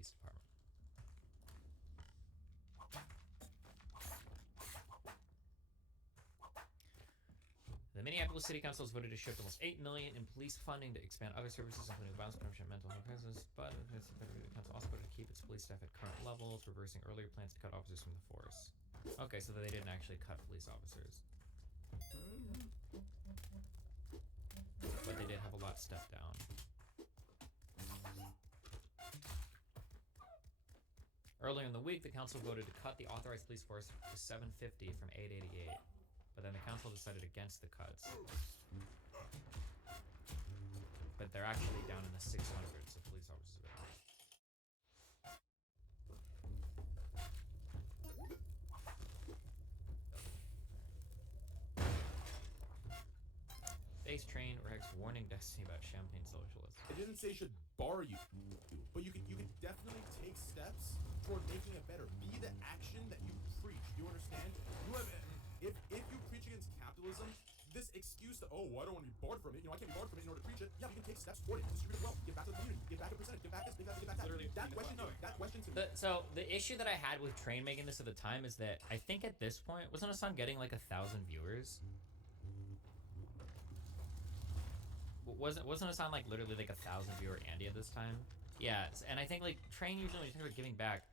police department. The Minneapolis City Council has voted to shift almost $8 million in police funding to expand other services, including violence prevention, mental health presence. But the council also voted to keep its police staff at current levels, reversing earlier plans to cut officers from the force. Okay, so they didn't actually cut police officers, but they did have a lot stepped down. Earlier in the week, the council voted to cut the authorized police force to 750 from 888, but then the council decided against the cuts. But they're actually down in the 600s of police officers available. Base train Rex warning Destiny about champagne socialists. I didn't say should bar you, but you can definitely take steps toward making it better. Be the action that you preach. You understand? You have, if you preach against capitalism, this excuse that, oh, I don't want to be barred from it, I can't be barred from it in order to preach it. Yeah, we can take steps toward it. Distribute it well. Give back to the community. Give back a percentage. Give back this. Give back that. Literally, that question to me. So the issue that I had with Train making this at the time is that I think at this point, wasn't Hassan getting like 1,000 viewers? Wasn't Hassan like literally like 1,000 viewer Andy at this time? Yeah, and I think like Train usually when you talk about giving back,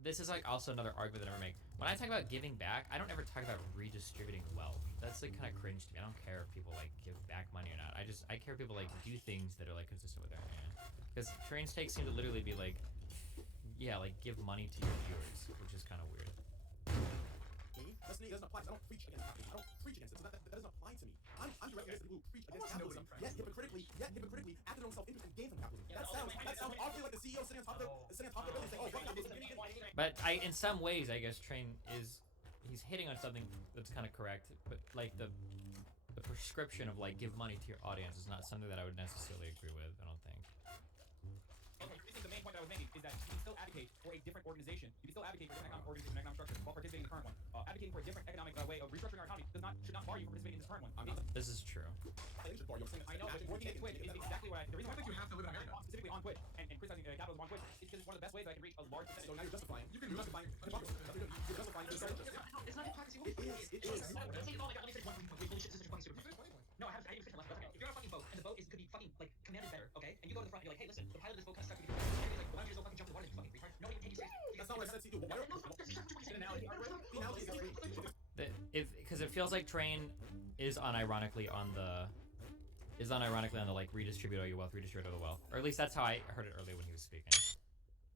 this is like also another argument that I never make. When I talk about giving back, I don't ever talk about redistributing wealth. That's like kind of cringe to me. I don't care if people like give back money or not. I care if people like do things that are like consistent with their Because Train's takes seem to literally be like, yeah, like give money to your viewers, which is kind of weird. It doesn't apply. I don't preach against capitalism. I don't preach against it. So that doesn't apply to me. I'm directly against people who preach against capitalism. Yet hypocritically, act their own self-interest and gain from capitalism. That sounds awfully like the CEO sitting on top of the building saying, oh, fuck capitalism. But in some ways, I guess Train he's hitting on something that's kind of correct. But like the prescription of like give money to your audience is not something that I would necessarily agree with. I don't think. I think the main point that I was making is that you can still advocate for a different organization. You can still advocate for a different economic organization, economic structure, while participating in the current one. Advocating for a different economic way of restructuring our economy should not bar you from participating in this current one. This is true. I know, but working at Twitch is exactly what the reason why you have to live in America. Specifically on Twitch and criticizing capitalism on Twitch is because it's one of the best ways I can reach a large percentage. So now you're justifying. You're justifying. You're justifying. It's not hypocrisy. It is. No, I haven't finished my last. If you're on a fucking boat and the boat could be fucking like commanded better, okay? And you go to the front and you're like, hey, listen, the pilot of this boat kind of stuck to me. And he's like, well, why don't you just go fucking jump in the water and fucking retard? Nobody can take you seriously. That's not what I said to you. The analogy is because it feels like Train is unironically on the like redistribute all your wealth, redistribute all the wealth, or at least that's how I heard it earlier when he was speaking.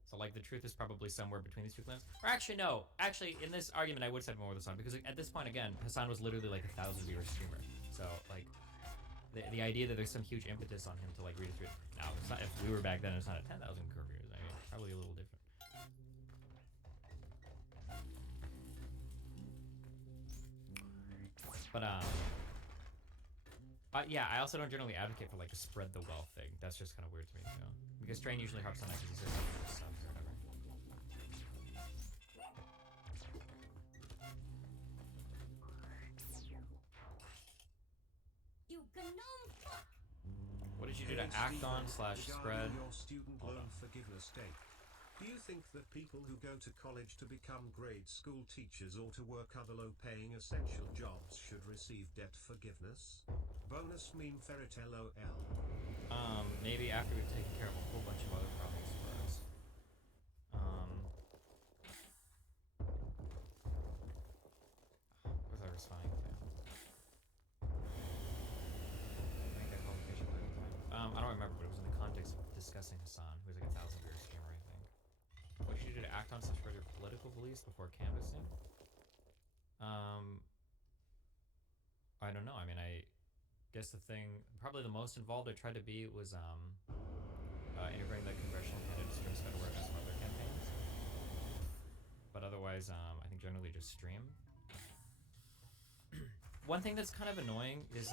So like the truth is probably somewhere between these two claims. Or actually no, in this argument I would side more with Hassan because at this point again Hassan was literally like 1,000 viewer streamer. So like the idea that there's some huge impetus on him to like redistribute. Now it's not, if we were back then it's not at 10,000 curve viewers. I mean probably a little different. But yeah, I also don't generally advocate for like the spread the wealth thing. That's just kind of weird to me too. Because Train usually harps on that because he says subs or whatever. You gnome fuck! What did you do to act on / spread? Your student loan forgiveness date. Do you think that people who go to college to become grade school teachers or to work other low-paying essential jobs should receive debt forgiveness? Bonus meme Ferret LOL. Maybe after we've taken care of a whole bunch of other problems for us. Where's our responding to? I don't remember, but it was in the context of discussing Hassan, who was like 1,000 viewer streamer, I think. What did you do to act on such further political beliefs before canvassing? I don't know. I mean, I guess the thing, probably the most involved I tried to be was integrating the congressional candidates to federal work as part of their campaigns. But otherwise, I think generally just stream. One thing that's kind of annoying is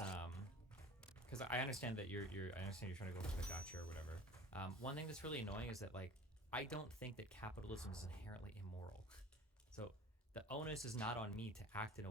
because I understand that you're trying to go for the gotcha or whatever. One thing that's really annoying is that like I don't think that capitalism is inherently immoral. So the onus is not on me to act in a